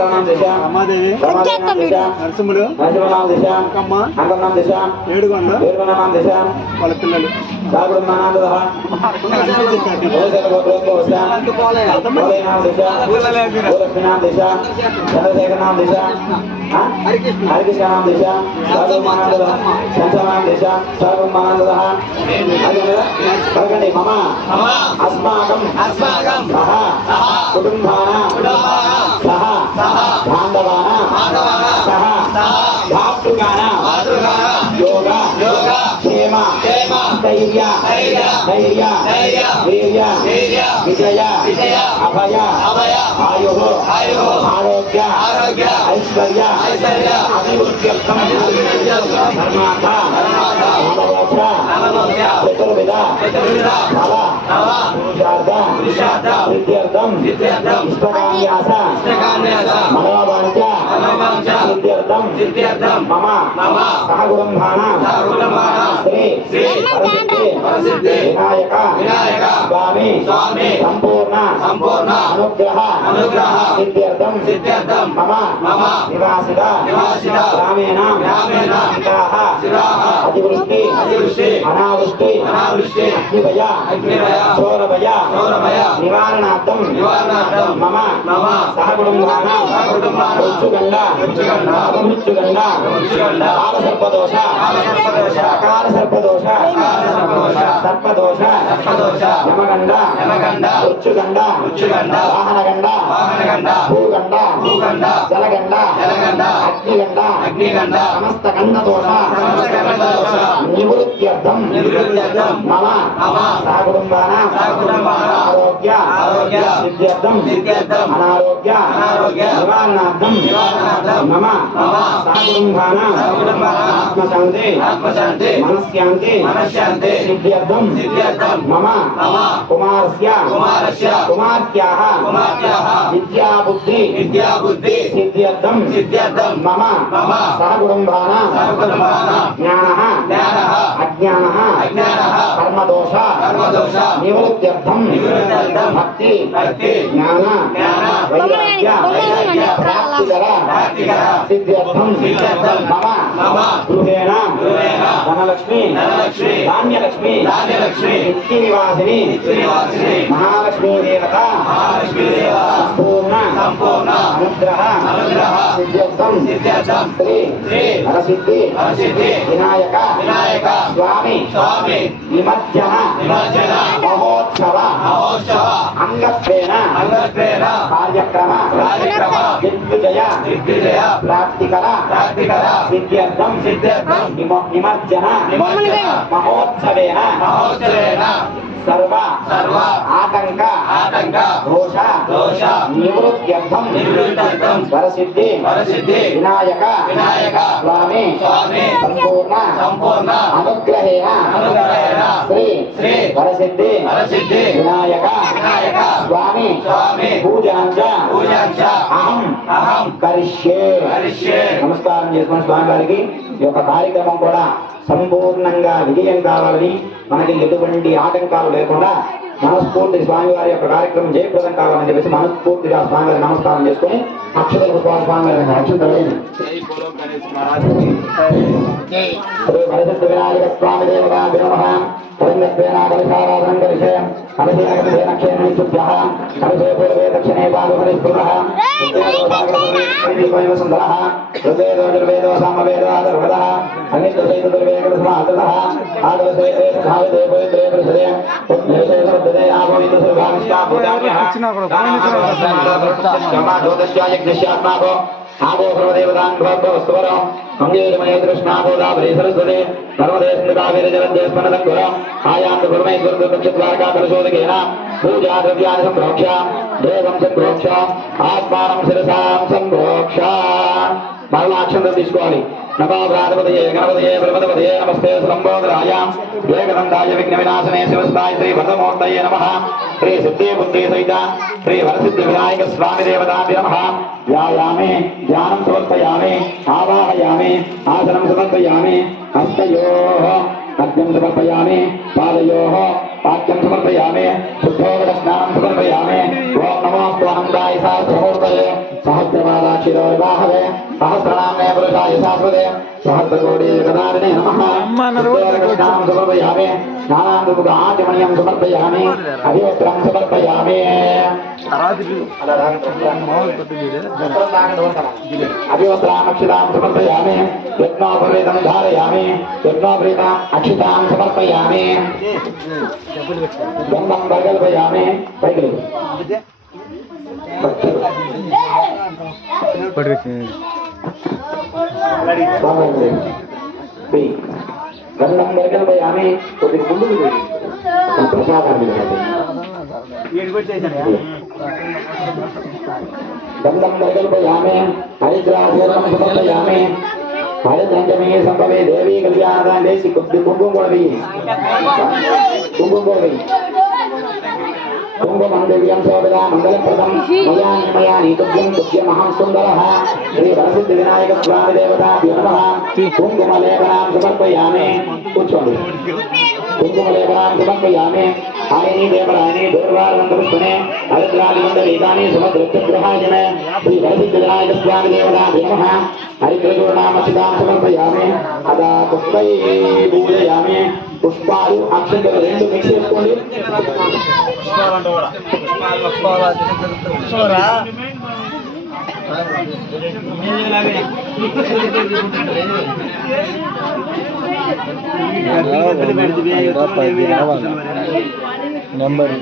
రమాదేవి నరసింహుడు అంకమ్మ ఏడుగొండ వాళ్ళ పిల్లలు హరికృష్ణ దిశ పలకండి మమ అస్మాకం సహ కుటుంబాన సహ బాంధవాన సహ భాతృగాన యోగ క్షేమ ధైర్య వీర్య విజయ అభయ ఆయు ఆరోగ్య ఐశ్వర్య అభివృద్ధ్యర్థం చతుర్విధ ఫల పురుషార్థ సిద్ధ్యర్థం ఇష్టకామ్యాస మనోవాంఛ సిద్ధ్యర్థం మమ సహకుటుంబాన శ్రీ వరసిద్ధి వినాయక స్వామి సంపూర్ణ అనుగ్రహ సిద్ధ్యర్థం మమ నివాసిత గ్రామేణ అతివృష్టి అనావృష్టి అగ్నిభయ చోరభయ నివారణార్థం మమ సహకుటుంబాన మృత్యుగండ అపమృత్యుగండ కాలసర్పదోష అకాల సర్పదోష సర్పదోష యమగండ మృత్యుగండ వాహనగండ భూగండ జలగండ అగ్నిగండ సమస్త గండదోష నివృత్త్యర్థం మమ సహకుటుంబాన ఆరోగ్య సిద్ధ్యర్థం అనారోగ్య నివారణార్థం మమ సహకుటుంబాన ఆత్మశాంతి మనశ్శాంతి సిద్ధ్యర్థం మమ కుమారస్య కుమార్త్యాః విద్యాబుద్ధి సిద్ధ్యర్థం మమ సహకుటుంబాన జ్ఞానః అజ్ఞానః కర్మదోష నివృత్త్యర్థం భక్తి జ్ఞాన వైరాగ్య ప్రాప్తికర సిద్ధ్యర్థం మమ గృహేణ ధనలక్ష్మి ధాన్యలక్ష్మి నిత్యనివాసిని మహాలక్ష్మీ దేవత సంపూర్ణ అనుగ్రహ సిద్ధ్యర్థం శ్రీ వరసిద్ధి వినాయక స్వామి నిమజ్జన మహోత్సవ అంగత్వేన కార్యక్రమ దిగ్విజయ ప్రాప్తికర సిద్ధ్యర్థం నిమజ్జన మహోత్సవేన సర్వ ఆటంక దోష నివృత్త్యర్థం వరసిద్ధి వినాయక స్వామి సంపూర్ణ అనుగ్రహేణ శ్రీ వరసిద్ధి వినాయక స్వామి పూజాంచ అహం కరిష్యే. నమస్కారం చేసుకున్న స్వామి వారికి ఈ యొక్క కార్యక్రమం కూడా సంపూర్ణంగా విజయం కావాలని, మనకి ఎటువంటి ఆటంకాలు లేకుండా మనస్ఫూర్తి స్వామివారి యొక్క కార్యక్రమం జయప్రదం కావాలని చెప్పేసి మనస్ఫూర్తిగా స్వామివారి నమస్కారం చేసుకుని అక్షతలకు స్వామివారి వినాయక స్వామి దేవతా వినమ కలిసారాధనం కలిసేయం కలిసేనక్షేణుభ్యః కలిసే పూర్వే దక్షిణే పాదపరిస్పృతః సుందరః ఋగ్వేదో సామవేదో అథర్వణః అగ్నిర్వేదః ఆదవసేదేవాభూతాభ్యామాదోదశ్యాయజ్ఞాత్మాకో ఆదో సర్వదేవతాన్భవస్తవరం మంగళమయ కృష్ణాబోధావరి సరస్వతి నర్మదే స్మృతావిరజలంజస్మనదంగురం ఆయాంత పరమేశ్వరదక్షద్వారకాపరిశోధకేన పూజా ద్రవ్యాన్ని సంప్రోక్ష దేవం సంప్రోక్ష ఆత్మానం శిరసాం సంప్రోక్ష. మరణాక్షంతో తీసుకోవాలి. నమో ప్రాణపతయే గణపతయే ప్రపదపతయే నమస్తే లంబోదరాయ ఏకదండాయ విఘ్న వినాశనే శివస్థాయ శ్రీ వరదమూర్తయే నమః. శ్రీ సిద్ధి బుద్ధి సహిత శ్రీ వరసిద్ధి వినాయక స్వామి దేవతాభ్య నమః. వ్యాయామే ధ్యానం సమర్పయామి ఆవాహయామి ఆసనం సమర్పయామి హస్తయోః అర్ఘ్యం సమర్పయామి పాదయోః పాద్యం సమర్పయామి శుద్ధోదక స్నానం సమర్పయామి. ఓం నమో స్వానందాయ సహస్రమూర్తయే सहस्रपादाक्षिरो विवाहवे सहस्रनाम्ने पुरुषाय शाश्वते सहस्रकोटि गदारिणे नमः कृष्णां समर्पयामि ज्ञानामृतमुखाचमनीयं समर्पयामि अभिवस्त्रं समर्पयामि अभिवस्त्रामक्षितां समर्पयामि यज्ञोपवीतं धारयामि यज्ञोपवीताम् अक्षितां समर्पयामि गन्धं वर्गल्पयामि गन्धं वर्गल्पयामि गन्धं वर्गल्पयामि हरिद्राभूषणं समर्पयामि हरिद्रञ्जमे सम्भवे देवी कल्याणादां देशि कुङ्कुमकोडवि कुङ्कुमं शोभदा मङ्गलप्रदं मयानि तुभ्यं महां सुन्दरः श्री वरसिद्धिविनायकस्वामी देवताभ्यो नमः कुङ्कुमलेपनां समर्पयामि कुङ्कुमलेपनां समर्पयामि आयनी देवरायनी दुर्वारवन्दपुष्पणे हरिद्रादिमण्डलीकानि समद्रक्षग्रहायमे श्री वरसिद्धिविनायकस्वामी देवताभ्यो नमः हरिद्रचूर्णामक्षितां समर्पयामि अदा पुष्पैः पूजयामि పుష్పాలు అక్షంతలు రెండు మిక్స్ చేసుకోండి నెంబర్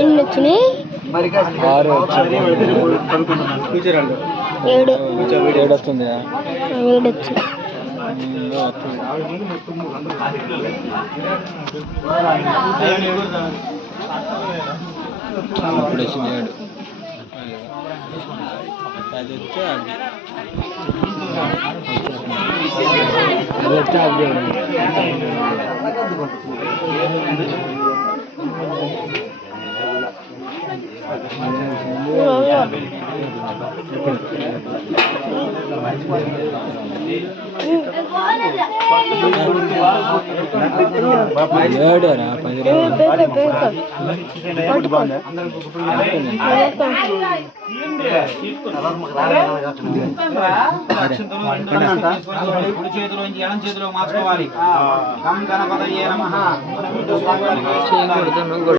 ఎన్ని వచ్చినాయి? 6 వచ్చింది. 7 వస్తుంది. 7 వచ్చింది. ఇప్పుడు వచ్చింది 7. అది వస్తే అది ఏడారా 10